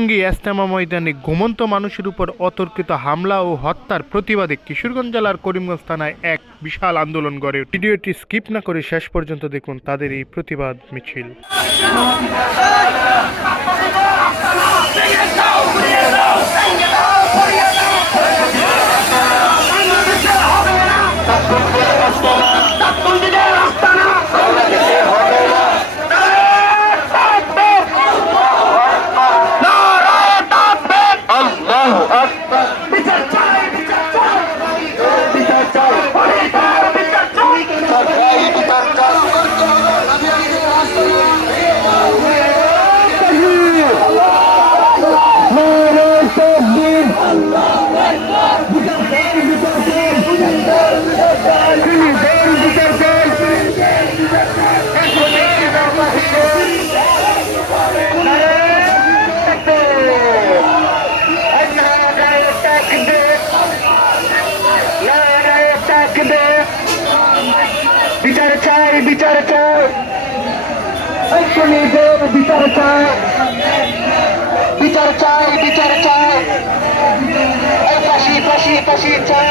টঙ্গী ইজতেমা ময়দানে ঘুমন্ত মানুষের উপর অতর্কিত হামলা ও হত্যার প্রতিবাদে কিশোরগঞ্জ জেলার করিমগঞ্জ থানায় এক বিশাল আন্দোলন গড়ে ওঠে। ভিডিওটি স্কিপ না করে শেষ পর্যন্ত দেখুন তাদের এই প্রতিবাদ মিছিল। বিচার চাই, বিচার চাই, খুনিদের বিচার চাই, বিচার চাই, বিচার চাই, ফাঁসি ফাঁসি ফাঁসি চাই।